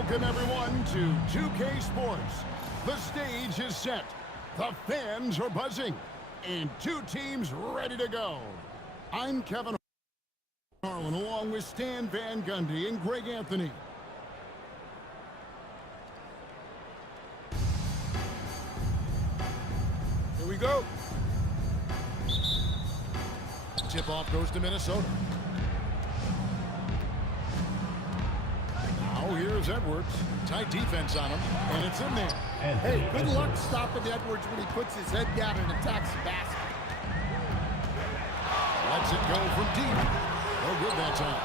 Welcome, everyone, to 2K Sports. The stage is set. The fans are buzzing. And two teams ready to go. I'm Kevin Harlan, along with Stan Van Gundy and Greg Anthony. Here we go. Tip-off goes to Minnesota. Now here's Edwards. Tight defense on him, and it's in there. Hey, good luck stopping Edwards when he puts his head down and attacks the basket. Lets it go from deep. No good that time.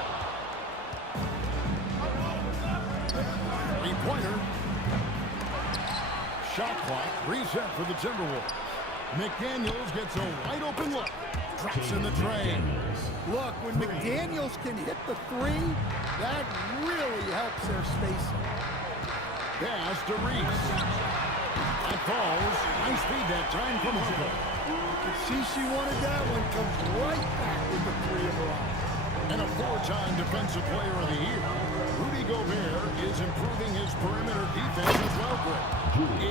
Three-pointer. Shot clock reset for the Timberwolves. McDaniels gets a wide-open look. Drops in the tray. Look, when McDaniels can hit the three, that really helps their spacing. Pass to Reese. That falls. Nice feed that time from Harper. You can see she wanted that one. Comes right back with the three of her own. And a four-time Defensive Player of the Year. Rudy Gobert is improving his perimeter defense as well, Greg.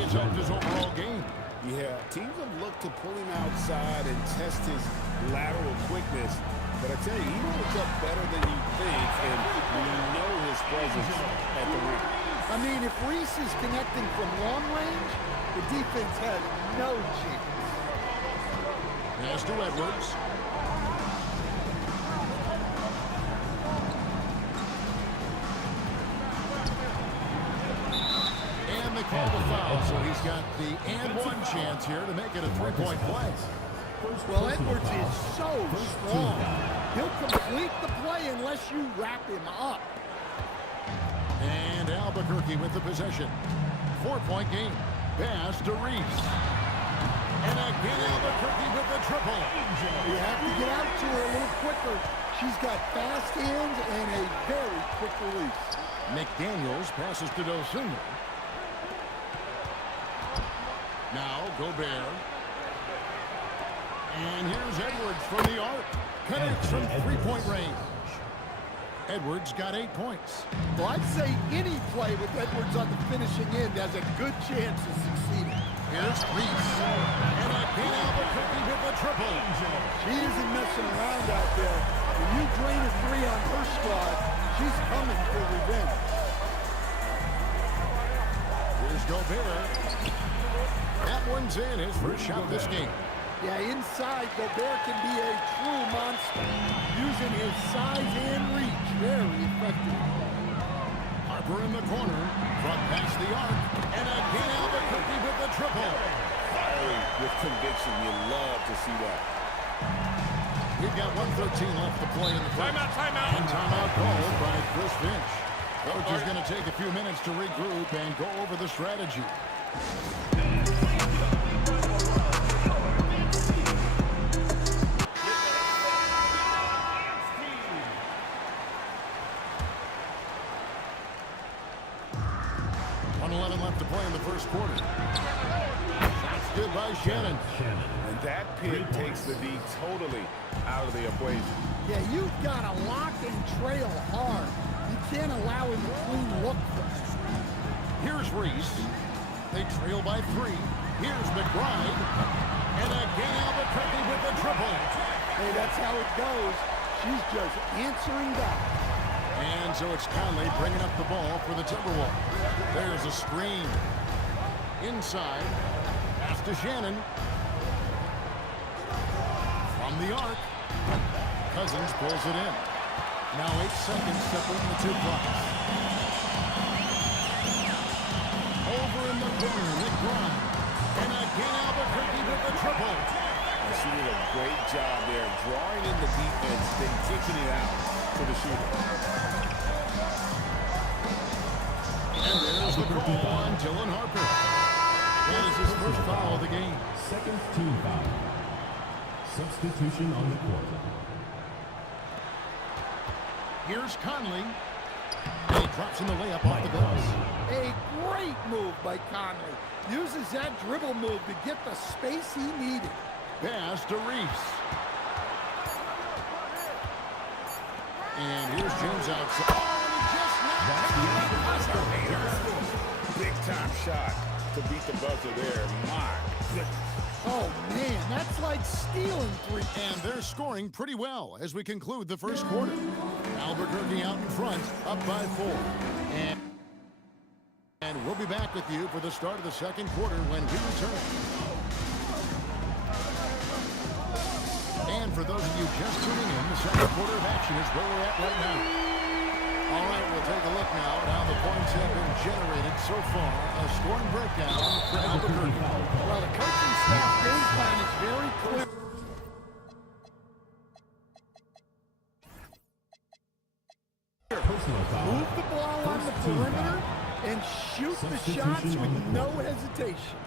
It's helped his overall game. Yeah, teams have looked to pull him outside and test his lateral quickness. But I tell you, he holds up better than you think, and we know his presence at the rim. I mean, if Reese is connecting from long range, the defense has no chance. Pass to Edwards. And they call the foul, so he's got the and one chance here to make it a three-point play. Well, Edwards is so strong. He'll complete the play unless you wrap him up. And Albuquerque with the possession. 4-point game. Pass to Reese. And again, Albuquerque with the triple. You have to get out to her a little quicker. She's got fast hands and a very quick release. McDaniels passes to Dosunmu. Now Gobert. And here's Edwards from the arc. Connects from three-point range. Edwards got 8 points. Well, I'd say any play with Edwards on the finishing end has a good chance of succeeding. Here's Reese. And again, Albuquerque with the triple. She isn't messing around out there. When you drain a three on her squad, she's coming for revenge. Here's Gobert. That one's in, his first shot this game. Yeah, inside, Gobert can be a true monster, using his size and reach very effectively. Harper in the corner, front past the arc, and again Albuquerque with the triple. Fiery with conviction. You love to see that. We've got 1:13 left to play in the first. Timeout. And timeout called by Chris Finch. Coach is going to take a few minutes to regroup and go over the strategy. Left to play in the first quarter. That's good by Shannon. And that pick takes the D totally out of the equation. Yeah, you've got to lock and trail hard. You can't allow him a clean look first. Here's Reese. They trail by 3. Here's McBride. And again Albuquerque with the triple. Hey, that's how it goes. She's just answering back. And so it's Conley bringing up the ball for the Timberwolves. There's a screen. Inside. Pass to Shannon. From the arc. Cousins pulls it in. Now 8 seconds separating the two clocks. Over in the corner, McBride. And again Albuquerque with the triple. She did a great job there, drawing in the defense, then kicking it out to the shooter. And there's the call on Dylan Harper. That is his first foul of the game. Second team foul. Substitution on the court. Here's Conley. And he drops in the layup off the glass. A great move by Conley. Uses that dribble move to get the space he needed. Pass to Reese. And here's James outside. Oh, and he just That's the end of the first quarter. Big time shot to beat the buzzer there. My goodness. Oh, man, that's like stealing three. And they're scoring pretty well as we conclude the first quarter. Albuquerque out in front, up by 4. And we'll be back with you for the start of the second quarter when we return. And for those of you just tuning in, the second quarter of action is where we're at right now. All right, we'll take a look now at how the points have been generated so far. A scoring breakdown for Albuquerque. Well, the coaching staff game plan is very clear. Personal foul. Move the ball on the perimeter and shoot the shots with no hesitation.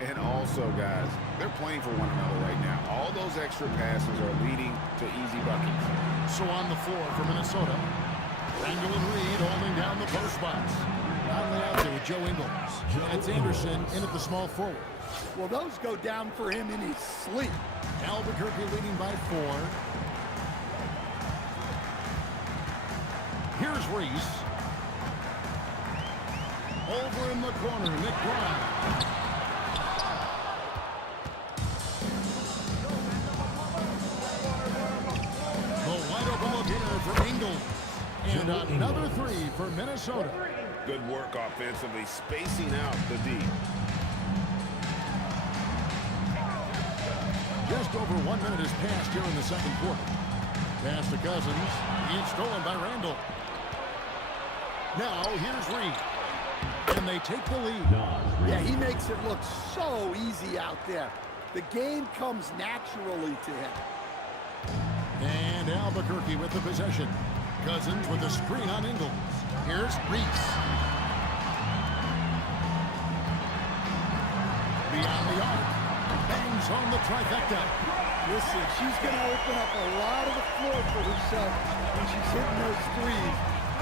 And also, guys, they're playing for one another right now. All those extra passes are leading to easy buckets. So on the floor for Minnesota, Randall and Reed holding down the post spots. Conley out there with Joe Ingles. And it's Anderson in at the small forward. Well, those go down for him in his sleep. Albuquerque leading by 4. Here's Reese. Over in the corner, McBride. For Ingles. And another 3 for Minnesota. Good work offensively, spacing out the D. Just over 1 minute has passed here in the second quarter. Pass to Cousins. It's stolen by Randall. Now here's Reed. And they take the lead. Yeah, he makes it look so easy out there. The game comes naturally to him. And Albuquerque with the possession. Cousins with a screen on Ingles. Here's Reese. Beyond the arc. Bangs on the trifecta. Listen, she's going to open up a lot of the floor for herself when she's hitting those threes.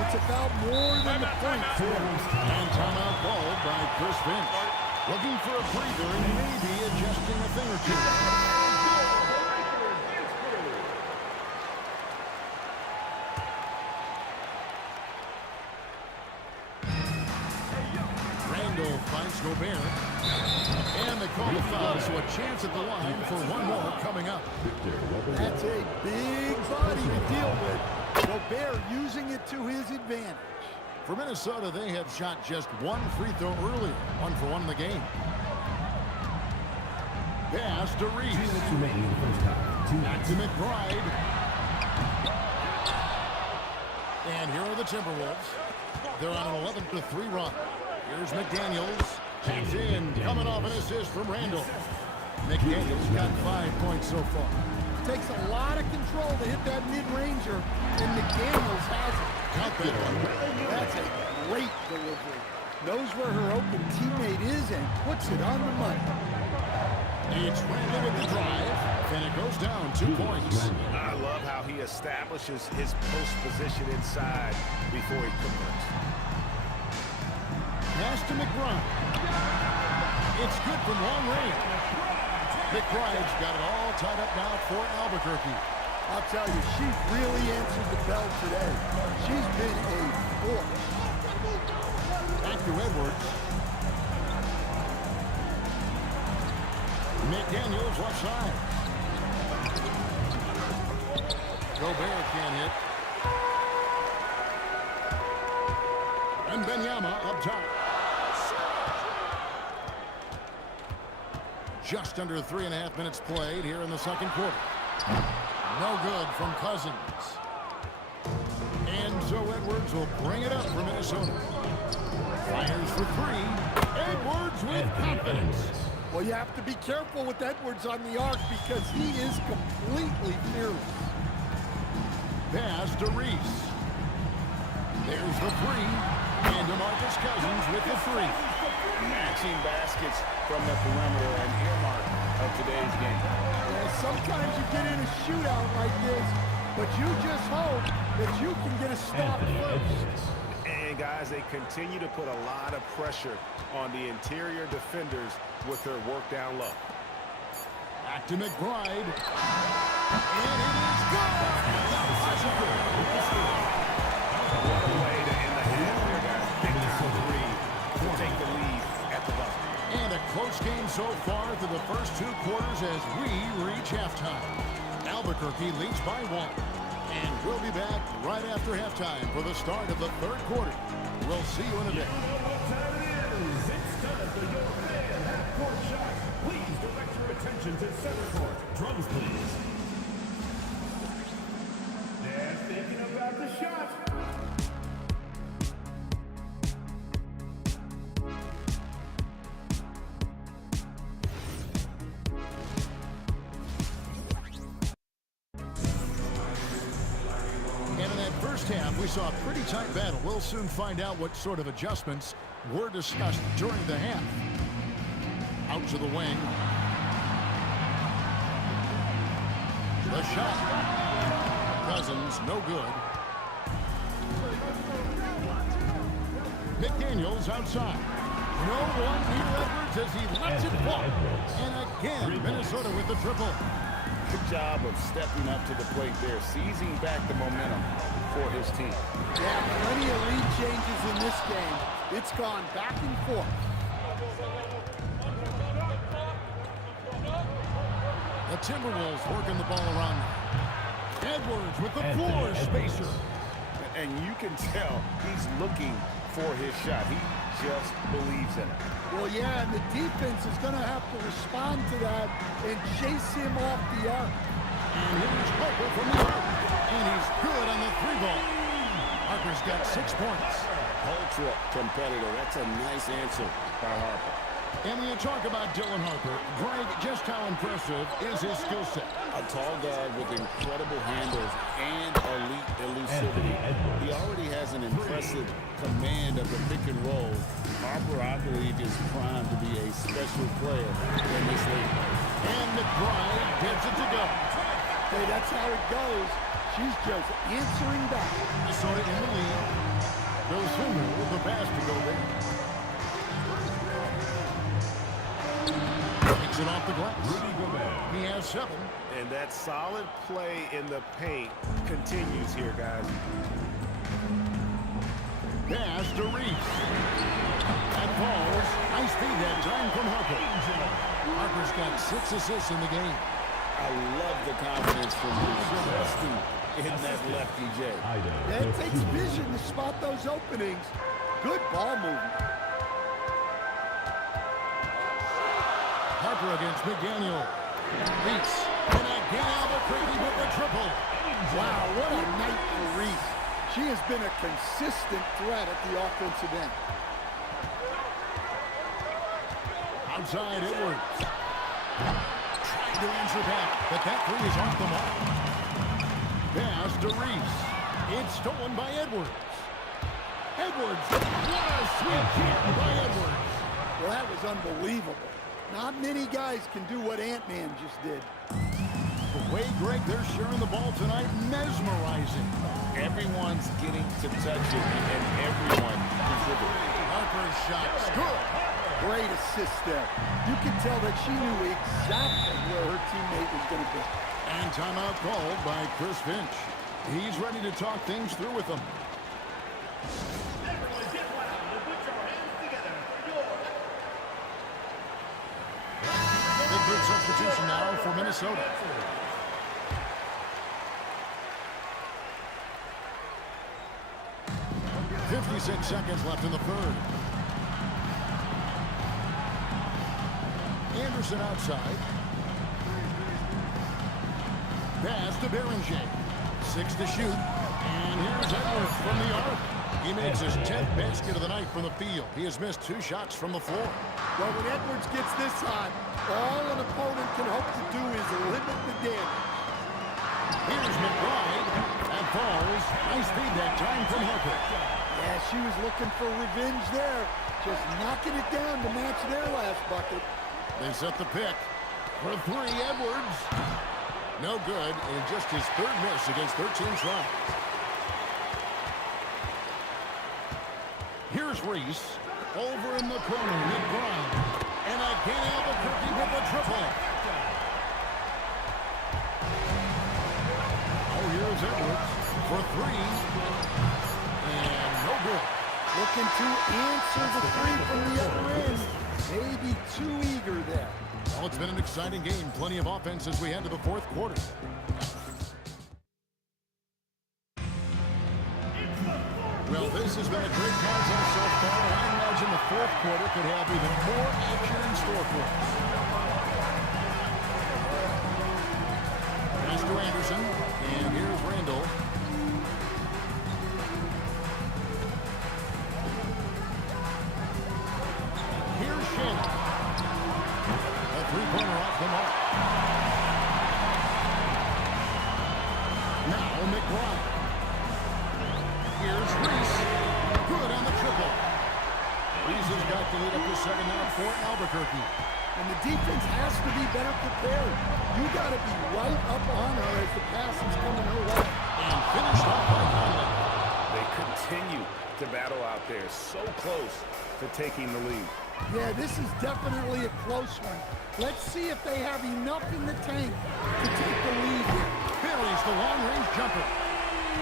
It's about more than the points. And timeout called by Chris Finch. Looking for a breather and maybe adjusting a thing or two. Finds Gobert. And they call the foul, so a chance at the line for one more coming up. That's a big body to deal with. Gobert using it to his advantage. For Minnesota, they have shot just 1 free throw earlier. 1 for 1 in the game. Pass to Reese. 2 minutes remaining in the first half. Back to McBride. And here are the Timberwolves. They're on an 11-3 run. Here's McDaniels. Checks in, coming off an assist from Randall. McDaniels got 5 points so far. Takes a lot of control to hit that mid-ranger, and McDaniels has it. Count that one. That's a great delivery. Knows where her open teammate is and puts it on the money. It's Randall with the drive, and it goes down 2 points. I love how he establishes his post position inside before he converts. Pass to McBride. It's good from long range. McBride's got it all tied up now for Albuquerque. I'll tell you, she really answered the bell today. She's been a force. Back to Edwards. McDaniels left side. Gobert can't hit. And Benyama up top. Just under 3.5 minutes played here in the second quarter. No good from Cousins. And so Edwards will bring it up for Minnesota. Fires for 3. Edwards with confidence. Well, you have to be careful with Edwards on the arc because he is completely fearless. Pass to Reese. There's the 3. And DeMarcus Cousins with the 3. Matching baskets from the perimeter, an earmark of today's game. Yeah, sometimes you get in a shootout like this, but you just hope that you can get a stop first. And guys, they continue to put a lot of pressure on the interior defenders with their work down low. Back to McBride. And it is good. What a way to end the half. scores as we reach halftime. Albuquerque leads by 1. And we'll be back right after halftime for the start of the third quarter. We'll see you in a bit. You know what time it is. It's time for your fan half-court shot. Please direct your attention to center court. Drums, please. They're thinking about the shot. And in that first half, we saw a pretty tight battle. We'll soon find out what sort of adjustments were discussed during the half. Out to the wing. The shot. Cousins, no good. McDaniels outside. No one near Edwards as he lets it fall. And again, Minnesota with the triple. Good job of stepping up to the plate there, seizing back the momentum for his team. Yeah, plenty of lead changes in this game. It's gone back and forth. The Timberwolves working the ball around. Edwards with the floor spacer. And you can tell he's looking for his shot. He just believes in it. Well, yeah, and the defense is going to have to respond to that and chase him off the arc. And here's Harper from the arc. And he's good on the 3-ball. Harper's got 6 points. Ultra competitor. That's a nice answer by Harper. And when you talk about Dylan Harper, Greg, just how impressive is his skill set? A tall guard with incredible handles and elite elusivity. He already has an impressive command of the pick and roll. Harper, I believe, is primed to be a special player in this league. And McBride gets it to go. Hey, that's how it goes. She's just answering back. Minnesota in the lead. Goes Hinder with the pass to go there. Takes it off the glass. He has 7. And that solid play in the paint continues here, guys. Pass to Reese. That falls. Nice feed that time from Harper. Harper's got 6 assists in the game. I love the confidence from Reese. Trusting in that lefty J. Yeah, it takes vision to spot those openings. Good ball movement. Harper against McDaniel. Reese. And again Albuquerque with the triple. Wow, what a night for Reese. She has been a consistent threat at the offensive end. Outside Edwards. Trying to answer back, but that 3 is off the mark. Pass to Reese. It's stolen by Edwards. Edwards. What a sweet kick by Edwards. Well, that was unbelievable. Not many guys can do what Ant-Man just did. The way, Greg, they're sharing the ball tonight, mesmerizing. Everyone's getting to touch it, and everyone contributing. Harper's shot's good. Great assist there. You can tell that she knew exactly where her teammate was going to be. And timeout called by Chris Finch. He's ready to talk things through with them. Everyone get loud and put your hands together. The good substitution now for Minnesota. .56 seconds left in the third. Anderson outside. Pass to Beringer. 6 to shoot. And here's Edwards from the arc. He makes his 10th basket of the night from the field. He has missed 2 shots from the floor. Well, when Edwards gets this hot, all an opponent can hope to do is limit the damage. Here's McBride. That falls. Nice feed that time from Harper. Yeah, she was looking for revenge there. Just knocking it down to match their last bucket. They set the pick. For 3, Edwards. No good, and just his 3rd miss against 13 tries. Here's Reese. Over in the corner, McBride. And again, Albuquerque with the triple. Oh, here's Edwards for 3. And no good. Looking to answer the 3 from the other end. Maybe too eager there. Well, it's been an exciting game. Plenty of offense as we head to the fourth quarter. Well, this has been a great contest so far, and I imagine the fourth quarter could have even more action in store for us. Pass to Anderson, and here's Randall. Here's Shannon. A three-pointer off the mark. Now McBride. Here's Reese. Good on the triple. Reese has got the lead up to 7 now for Albuquerque. And the defense has to be better prepared. You got to be right up on her as the pass is coming her way. And finished off by Conley. They continue to battle out there, so close to taking the lead. Yeah, this is definitely a close one. Let's see if they have enough in the tank to take the lead here. Buries the long-range jumper.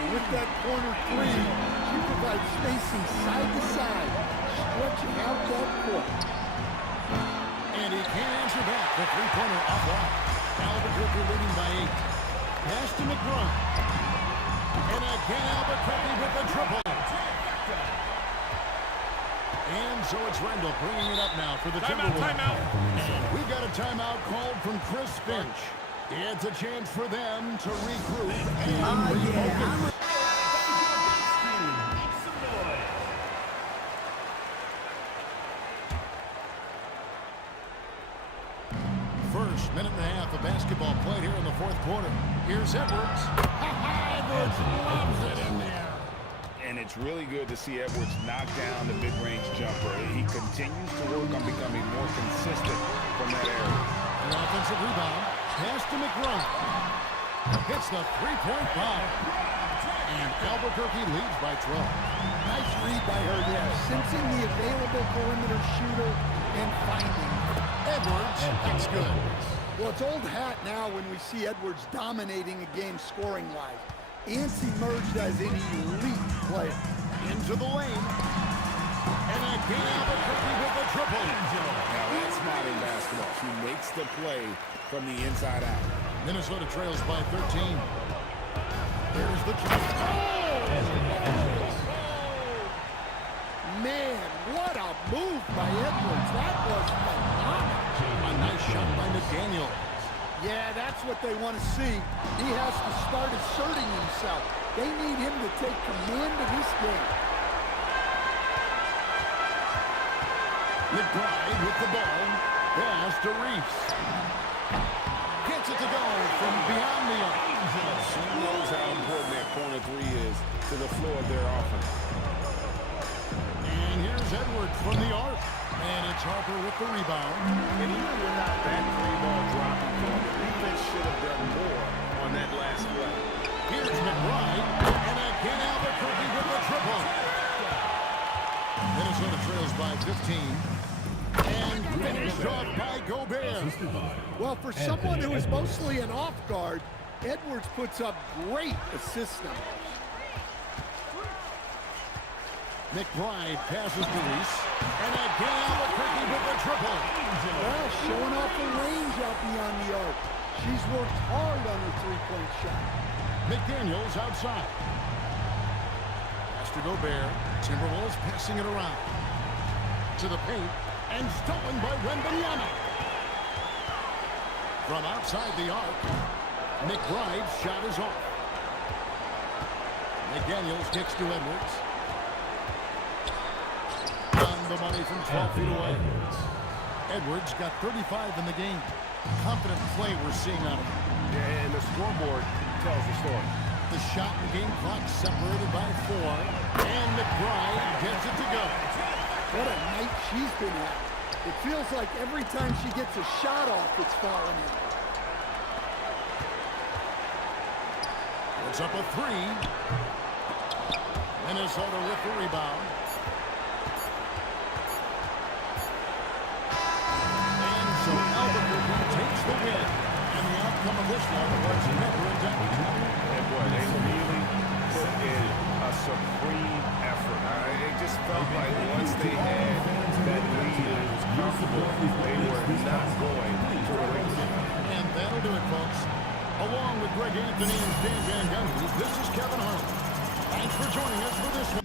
With that corner three, she provides spacing side to side, stretching out that court. And he can't answer back. The three-pointer off line. Albuquerque leading by 8. Pass to McBride. And again Albuquerque with the triple. And so it's Randall bringing it up now for the Timberwolves. And we've got a timeout called from Chris Finch. It's a chance for them to regroup and refocus. First minute and a half of basketball played here in the fourth quarter. Here's Edwards. Edwards loves it in there. And it's really good to see Edwards knock down the mid-range jumper. He continues to work on becoming more consistent from that area. An offensive rebound. Pass to McBride. Hits the three-point bomb. And Albuquerque leads by 12. Nice read by her there, sensing the available perimeter shooter and finding Edwards, that's good. Well, it's old hat now when we see Edwards dominating a game scoring-wise. Ants emerged as an elite player. Into the lane. And again, Albuquerque with the triple. Now that's modern basketball. She makes the play from the inside out. Minnesota trails by 13. Here's the triple. Man, what a move by Edwards. That was phenomenal. A nice shot by McDaniel. Yeah, that's what they want to see. He has to start asserting himself. They need him to take command of this game. McBride with the ball. Pass to Reese. Gets it to go from beyond the arc. She knows how important that corner three is to the flow of their offense. And here's Edwards from the arc. And it's Harper with the rebound. And even without that three ball dropping point, the defense should have done more on that last play. Here's McBride. And again Albuquerque with the triple. Minnesota trails by 15. And finished off by Gobert. Well, for someone who is mostly an off guard, Edwards puts up great assist numbers. McBride passes to Reese. And again Albuquerque with the triple. Well, showing off the range out beyond the arc. She's worked hard on her three-point shot. McDaniels outside. Pass to Gobert. Timberwolves passing it around. To the paint. And stolen by Wembanyama. From outside the arc. McBride's shot is off. McDaniels kicks to Edwards. On the money from 12 feet away. Edwards got 35 in the game. Confident play we're seeing out of him. And the scoreboard tells the story. The shot and game clock separated by 4. And McBride gets it to go. What a night she's been at. It feels like every time she gets a shot off, it's falling in. It's up a 3. Minnesota with the rebound. And so Albuquerque takes the win. And the outcome of this one was never in doubt. And boy, they really put in a supreme effort. It just felt like once they had that lead, it was comfortable, they were not going to erase it. And that'll do it, folks. Along with Greg Anthony and Stan Van Gundy, this is Kevin Harlan. Thanks for joining us for this one.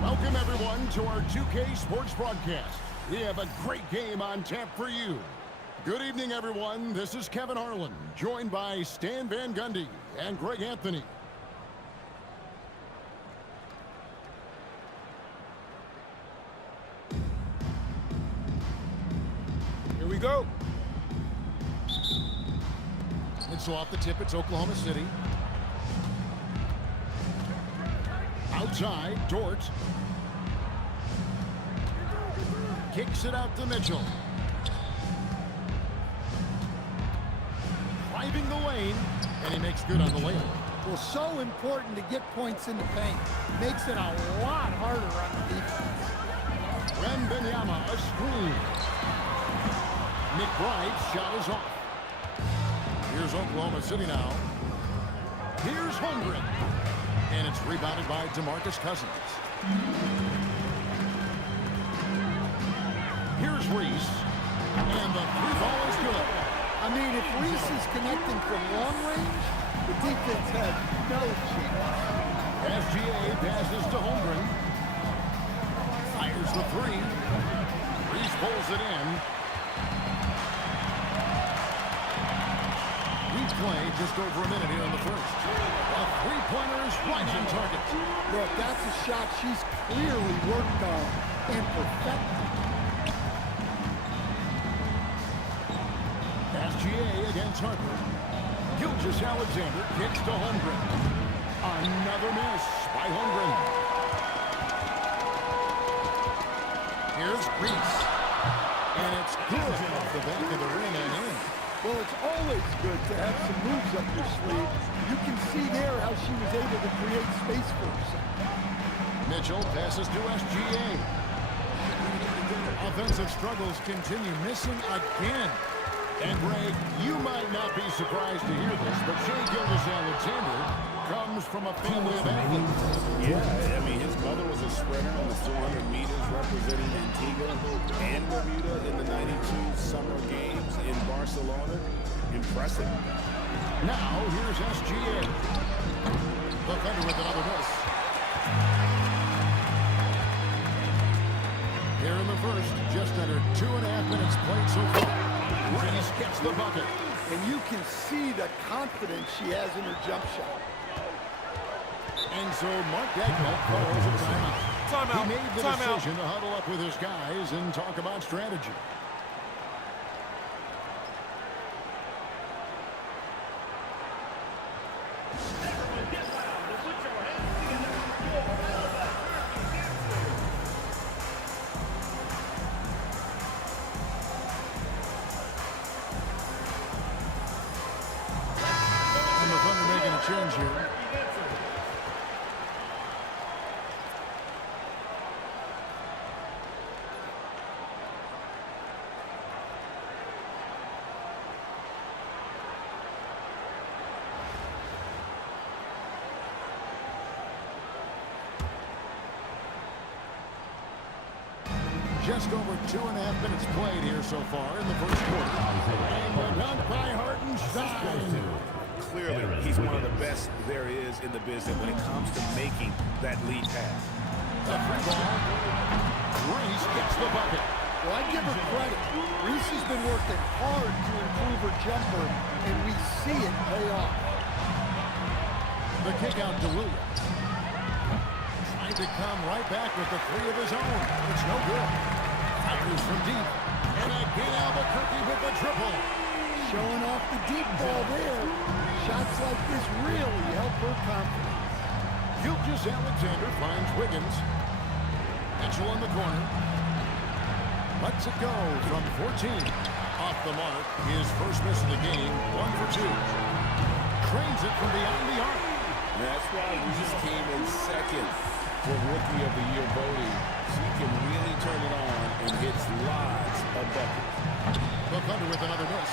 Welcome, everyone, to our 2K Sports broadcast. We have a great game on tap for you. Good evening, everyone. This is Kevin Harlan, joined by Stan Van Gundy and Greg Anthony. Here we go. And so off the tip, it's Oklahoma City. Outside, Dort. Kicks it out to Mitchell. Driving the lane, and he makes good on the layup. Well, so important to get points in the paint. Makes it a lot harder on the defense. Wembanyama, a screen. McBride's shot is off. Here's Oklahoma City now. Here's Holmgren. And it's rebounded by DeMarcus Cousins. Here's Reese. And the three ball is good. I mean, if Reese is connecting from long range, the defense has no chance. SGA passes to Holmgren. Fires the three. Reese pulls it in. We've played just over a minute here in the first. A three-pointer is right on target. Look, that's a shot she's clearly worked on and perfected. SGA against Harper. Gilgeous-Alexander kicks to Holmgren. Another miss by Holmgren. Here's Reese. And it's good off the back of the ring and in. Well, it's always good to have some moves up your sleeve. You can see there how she was able to create space for herself. Mitchell passes to SGA. Offensive struggles continue, missing again. And Greg, you might not be surprised to hear this, but Shai Gilgeous-Alexander comes from a family of athletes. Yeah, I mean, his mother was a sprinter on the 400 meters representing Antigua and Bermuda in the 92 Summer Games in Barcelona. Impressive. Now, here's SGA. The Thunder with another miss. Here in the first, just under 2.5 minutes played so far. Reese gets the bucket. And you can see the confidence she has in her jump shot. And so Mark Daigneault calls a timeout. He made the decision to huddle up with his guys and talk about strategy. Change here. Just over 2.5 minutes played here so far in the first quarter. And a dunk by Hartenstein. Clearly, he's one of the best there is in the business when it comes to making that lead pass. The free ball. Reese gets the bucket. Well, I give her credit. Reese has been working hard to improve her jumper, and we see it pay off. The kick out to Williams. Trying to come right back with the three of his own. It's no good. Fires from deep. And again, Albuquerque with the triple. Showing off the deep ball there. Shots like this really help her confidence. Gilgeous Alexander finds Wiggins. Mitchell in the corner. Lets it go from 14. Off the mark. His first miss of the game. 1 for 2. Trains it from beyond the arc. That's why Reese came in second for Rookie of the Year voting. She can really turn it on and hits lots of buckets. The Thunder with another miss.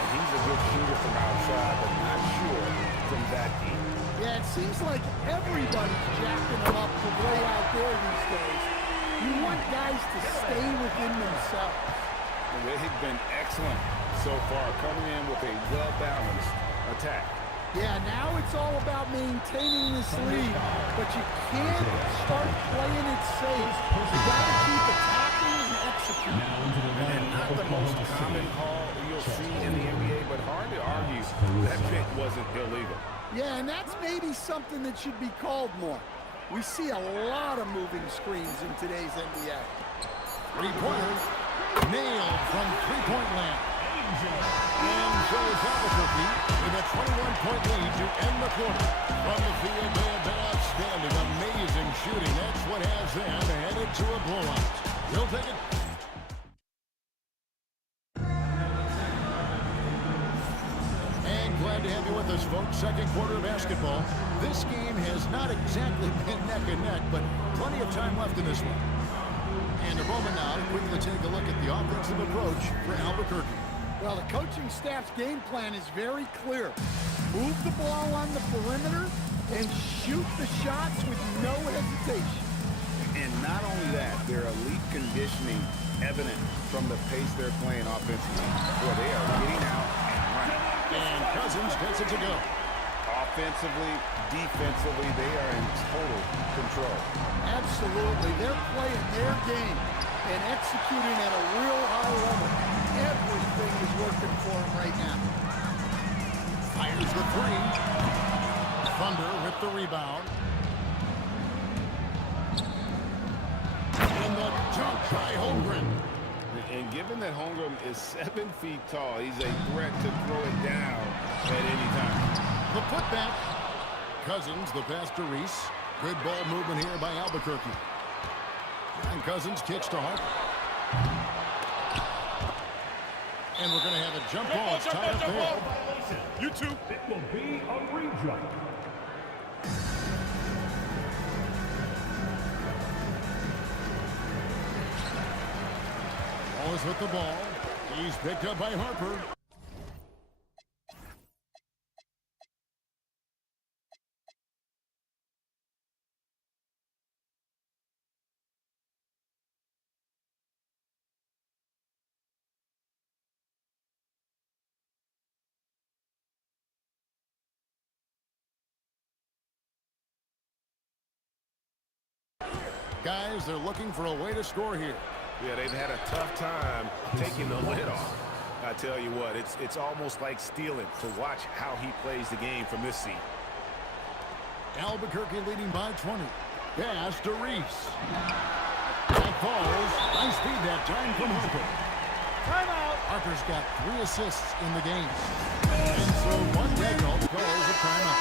And he's a good shooter from outside, but not sure from that deep. Yeah, it seems like everybody's jacking them up from way out there these days. You want guys to stay within themselves. And they've been excellent so far, coming in with a well-balanced attack. Yeah, now it's all about maintaining this lead, but you can't start playing it safe. You gotta keep attacking and executing. And not the most common call you'll see in the NBA, but hard to argue that pick wasn't illegal. Yeah, and that's maybe something that should be called more. We see a lot of moving screens in today's NBA. Three-pointer. Nailed from three-point land. And so is Albuquerque with a 21-point lead to end the quarter. From the field, they have been outstanding, amazing shooting. That's what has them headed to a blowout. We'll take it. And glad to have you with us, folks. Second quarter of basketball. This game has not exactly been neck and neck, but plenty of time left in this one. And a moment now to quickly take a look at the offensive approach for Albuquerque. Well, the coaching staff's game plan is very clear. Move the ball on the perimeter and shoot the shots with no hesitation. And not only that, their elite conditioning evident from the pace they're playing offensively, where they are getting out and running. And Cousins gets it to go. Offensively, defensively, they are in total control. Absolutely. They're playing their game and executing at a real high level. Everything is working for them right now. Fires the three. Thunder with the rebound. And the dunk by Holmgren. And given that Holmgren is 7 feet tall, he's a threat to throw it down at any time. The putback. Cousins, the pass to Reese. Good ball movement here by Albuquerque. And Cousins kicks to Hart. And we're going to have a jump ball. It's tied up there. You two. It will be a rejump. Wallace with the ball. He's picked up by Harper. Guys, they're looking for a way to score here. Yeah, they've had a tough time taking the lid off. I tell you what, it's almost like stealing to watch how he plays the game from this seat. Albuquerque leading by 20. Pass to Reese. That falls. Nice feed that time from Harper. Timeout. Harper's got 3 assists in the game. And so one takeoff calls a timeout.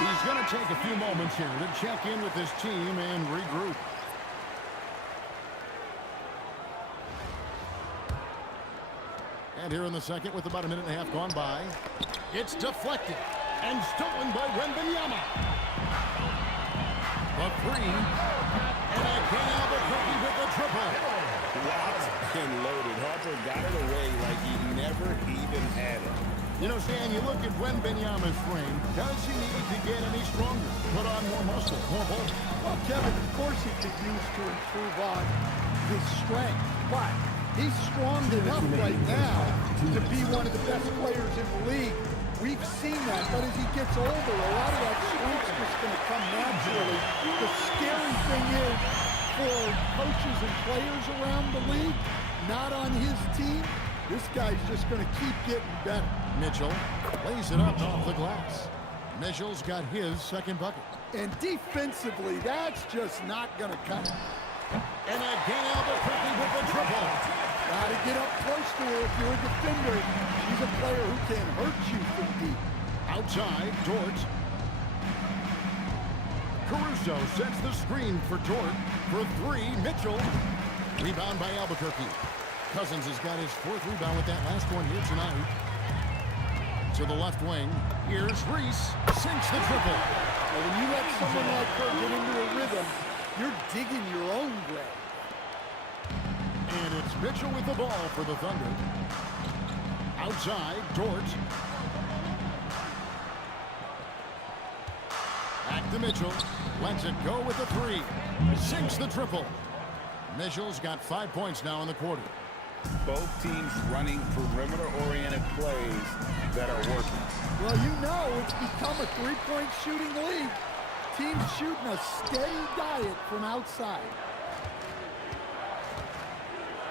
He's going to take a few moments here to check in with his team and regroup. And here in the second with about a minute and a half gone by. It's deflected and stolen by Wembanyama. The three. And again Albuquerque with the triple. Locked and loaded. Harper got it away like he never even had it. You know, Stan, you look at Wembanyama's frame. Does he need to get any stronger? Put on more muscle, more bulk? Well, Kevin, of course he could use to improve on. his strength, but he's strong enough right now to be one of the best players in the league. We've seen that, but as he gets older, a lot of that strength's just going to come naturally. The scary thing is, for coaches and players around the league, not on his team, this guy's just going to keep getting better. Mitchell lays it up off the glass. Mitchell's got his second bucket. And defensively, that's just not going to cut it. And again, Albuquerque with the triple. Got to get up close to her if you're a defender. She's a player who can hurt you from deep. Outside, Dort. Caruso sets the screen for Dort. For three, Mitchell. Rebound by Albuquerque. Cousins has got his fourth rebound with that last one here tonight. To the left wing. Here's Reese. Sinks the triple. Well, when you let someone like her get into a rhythm, you're digging your own grave. And it's Mitchell with the ball for the Thunder. Outside, Dort. Back to Mitchell. Lets it go with the three. Sinks the triple. Mitchell's got 5 points now in the quarter. Both teams running perimeter-oriented plays that are working. Well, you know it's become a three-point shooting league. Teams shooting a steady diet from outside.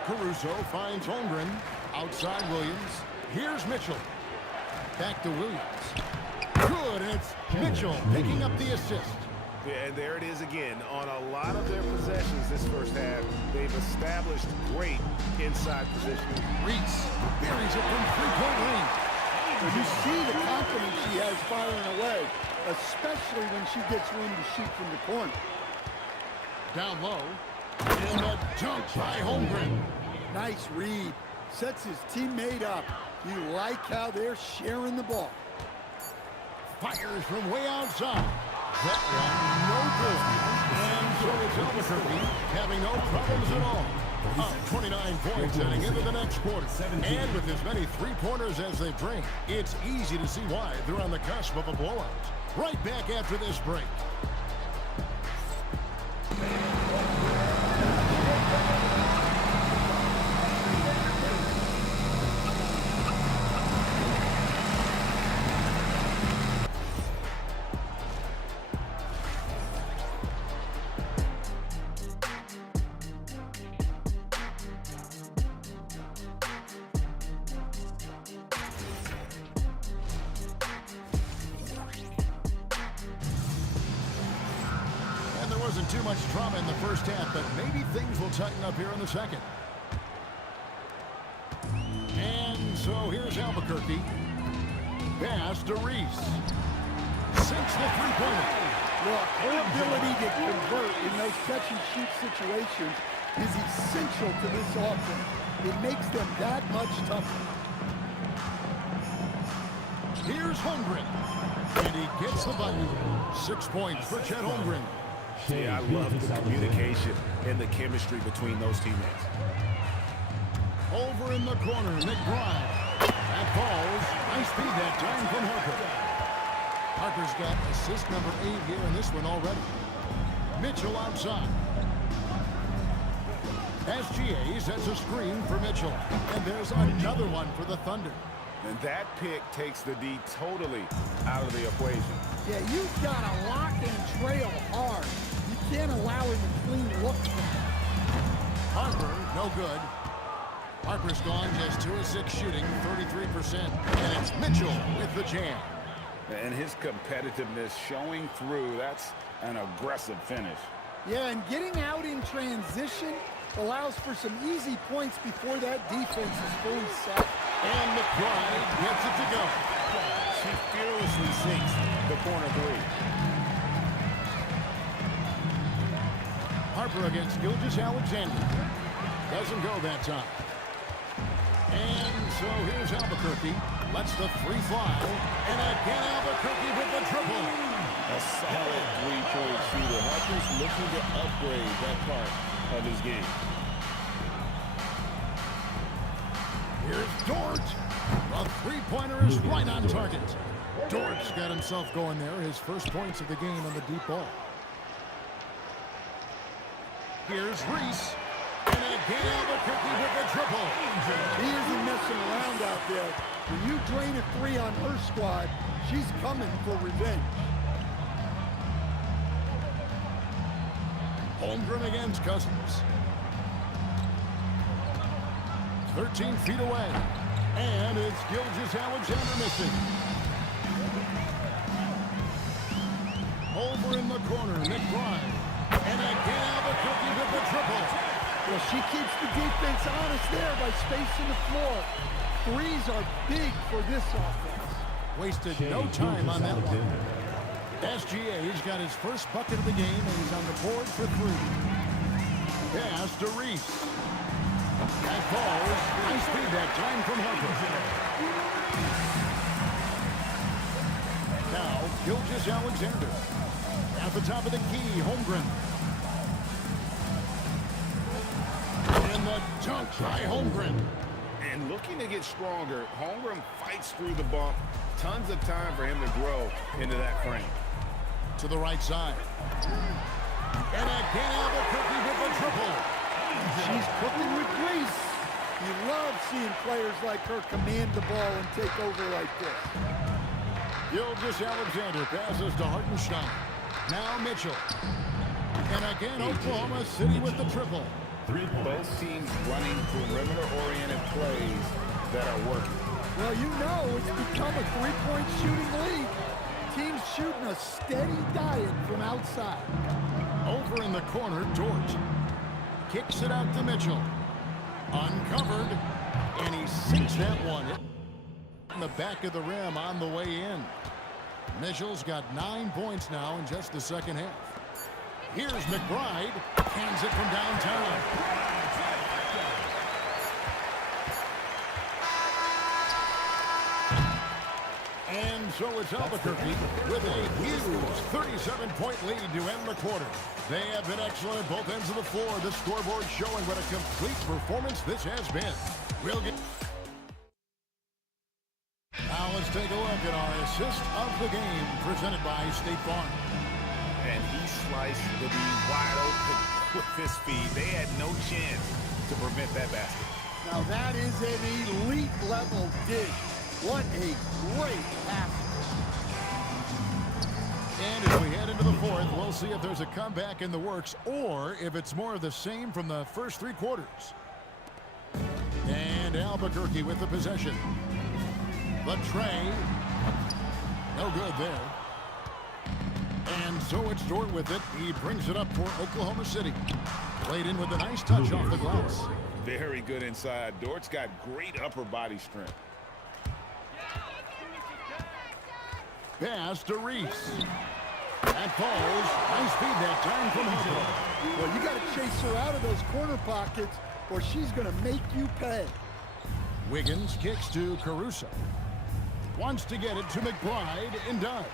Caruso finds Holmgren. Outside Williams. Here's Mitchell. Back to Williams. Good, and it's Mitchell picking up the assist. Yeah, and there it is again. On a lot of their possessions this first half, they've established great inside positioning. Reese buries it from three-point range. You see the confidence she has firing away, especially when she gets room to shoot from the corner. Down low. And a dunk by Holmgren. Nice read. Sets his teammate up. You like how they're sharing the ball. Fires from way outside. That one, no good. And so it's Albuquerque having no problems at all. Up 29 points heading into the next quarter. And with as many three-pointers as they've drained, it's easy to see why they're on the cusp of a blowout. Right back after this break. Wasn't too much drama in the first half, but maybe things will tighten up here in the second. And so here's Albuquerque. Pass to Reese. Sinks the three-pointer. Look, her ability to convert in those catch-and-shoot situations is essential to this offense. It makes them that much tougher. Here's Holmgren. And he gets the button. 6 points for Chet Holmgren. Yeah, I love the communication and the chemistry between those teammates. Over in the corner, McBride. That falls. Nice feed that time from Harper. Harper's got assist number 8 here in this one already. Mitchell outside. SGA sets a screen for Mitchell. And there's another one for the Thunder. And that pick takes the D totally out of the equation. Yeah, you've got to lock and trail hard. You can't allow him a clean look. Harper, no good. Harper's gone just 2 of 6 shooting, 33%. And it's Mitchell with the jam. And his competitiveness showing through. That's an aggressive finish. Yeah, and getting out in transition allows for some easy points before that defense is fully set. And McBride gets it to go. She fearlessly sinks the corner three. Harper against Gilgeous-Alexander. Doesn't go that time. And so here's Albuquerque. Lets the three fly. And again Albuquerque with the triple. A solid three-point shooter. Harper's looking to upgrade that part of his game. Here's Dort. The three-pointer is right on target. Dort's got himself going there. His first points of the game on the deep ball. Here's Reese. And again, Albuquerque with the triple. He isn't messing around out there. When you drain a three on her squad, she's coming for revenge. Holmgren against Cousins. 13 feet away. And it's Gilgeous-Alexander missing. Over in the corner, McBride. And again, Albuquerque with the triple. Well, she keeps the defense honest there by spacing the floor. Threes are big for this offense. Wasted no time on that one. SGA's got his first bucket of the game, and he's on the board for three. Pass to Reese. That falls. Nice speed that time from Harper. Now, Gilgeous-Alexander. At the top of the key, Holmgren. And the dunk by Holmgren. And looking to get stronger, Holmgren fights through the bump. Tons of time for him to grow into that frame. To the right side. And again, Albuquerque with the triple. She's cooking with grease. You love seeing players like her command the ball and take over like this. Gilgeous-Alexander passes to Hartenstein. Now Mitchell. And again, Oklahoma City with the triple. Both teams running perimeter-oriented plays that are working. Well, you know it's become a three-point shooting league. Teams shooting a steady diet from outside. Over in the corner, Dort. Kicks it out to Mitchell. Uncovered. And he sinks that one. In the back of the rim on the way in. Mitchell's got 9 points now in just the second half. Here's McBride. Hands it from downtown. And so it's Albuquerque with a huge 37-point lead to end the quarter. They have been excellent at both ends of the floor. The scoreboard showing what a complete performance this has been. We'll get... Now let's take a look at our assist of the game presented by State Farm. And he sliced the D wide open with his speed. They had no chance to prevent that basket. Now that is an elite level dish. What a great pass. And as we head into the fourth, we'll see if there's a comeback in the works or if it's more of the same from the first three quarters. And Albuquerque with the possession. The tray. No good there. And so it's Dort with it. He brings it up for Oklahoma City. Played in with a nice touch off the glass. Very good inside. Dort's got great upper body strength. Pass to Reese. That falls. Nice feed that time from Harper. Well, you got to chase her out of those corner pockets or she's going to make you pay. Wiggins kicks to Caruso. Wants to get it to McBride and does.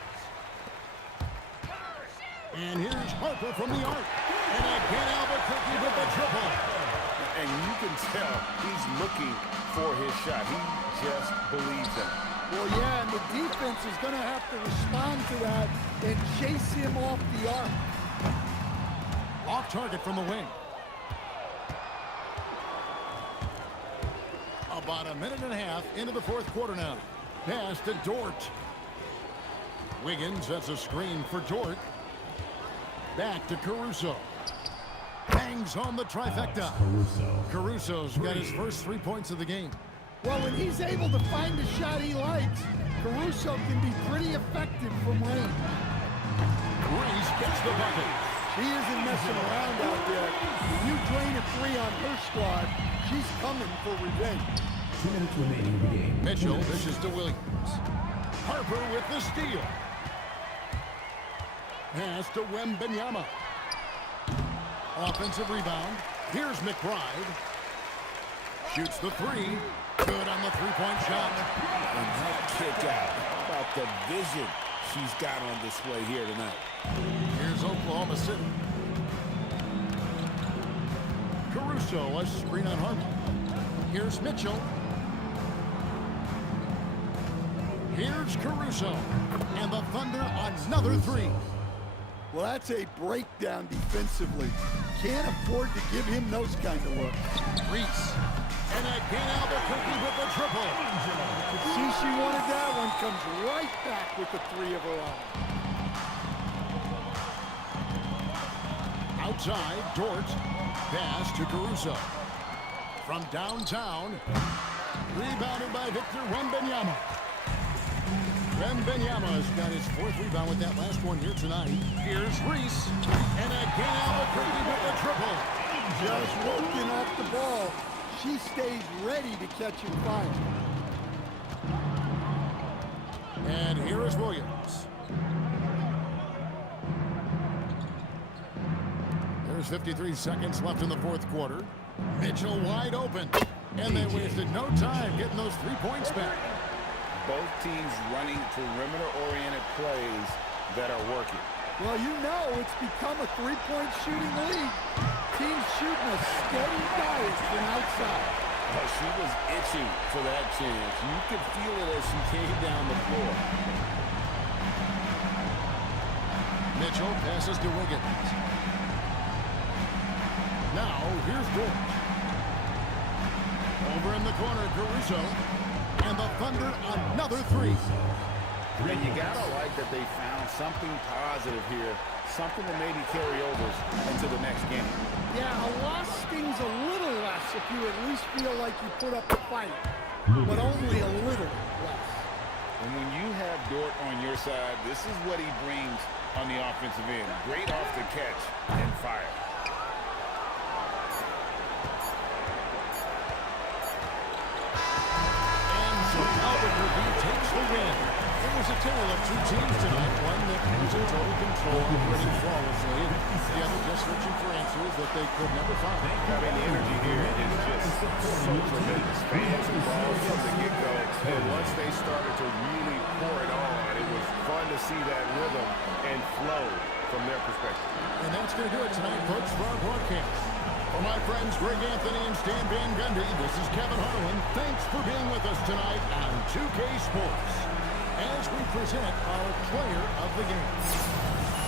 And here's Harper from the arc. And again, Albuquerque with the triple. And you can tell he's looking for his shot. He just believes in it. Well, yeah, and the defense is going to have to respond to that and chase him off the arc. Off target from the wing. About a minute and a half into the fourth quarter now. Pass to Dort. Wiggins sets a screen for Dort. Back to Caruso. Bangs home the trifecta. Caruso's got his first 3 points of the game. Well, when he's able to find a shot he likes, Caruso can be pretty effective from range. Reese gets the bucket. She isn't messing around out there. When you drain a three on her squad, she's coming for revenge. 2 minutes remaining in the game. Mitchell dishes to Williams. Harper with the steal. Pass to Wembanyama. Offensive rebound. Here's McBride. Shoots the three. Good on the three-point shot. And that kick out. How about the vision she's got on display here tonight? Here's Oklahoma City. Caruso, a screen on Harper. Here's Mitchell. Here's Caruso. And the Thunder another three. Well, that's a breakdown defensively. Can't afford to give him those kind of looks. Reese. And again, Albuquerque with the triple. Could see she wanted that one. Comes right back with the three of her own. Outside, Dort. Pass to Caruso. From downtown. Rebounded by Victor Wembanyama. Wembanyama's got his fourth rebound with that last one here tonight. Here's Reese. And again, Albuquerque with the triple. Just working off the ball. She stays ready to catch and fire. And here is Williams. There's 53 seconds left in the fourth quarter. Mitchell wide open. And they wasted no time getting those 3 points back. Both teams running perimeter-oriented plays that are working. Well, you know it's become a three-point shooting league. Teams shooting a steady diet from outside. Oh, she was itching for that chance. You could feel it as she came down the floor. Mitchell passes to Wiggins. Now, here's Dort. Over in the corner, Caruso. And the Thunder, another three. And you gotta like that they found something positive here, something to maybe carry over into the next game. Yeah, a loss stings a little less if you at least feel like you put up a fight, but only a little less. And when you have Dort on your side, this is what he brings on the offensive end. Great off the catch and fire. Albuquerque takes the win. It was a tale of two teams tonight, one that was in total control, operating flawlessly, and the other just searching for answers that they could never find. I mean, the energy here is just so tremendous. Fans involved from the get-go, and once they started to really pour it on, it was fun to see that rhythm and flow from their perspective. And that's going to do it tonight, folks, for our broadcast. For my friends Greg Anthony and Stan Van Gundy, this is Kevin Harlan. Thanks for being with us tonight on 2K Sports as we present our player of the game.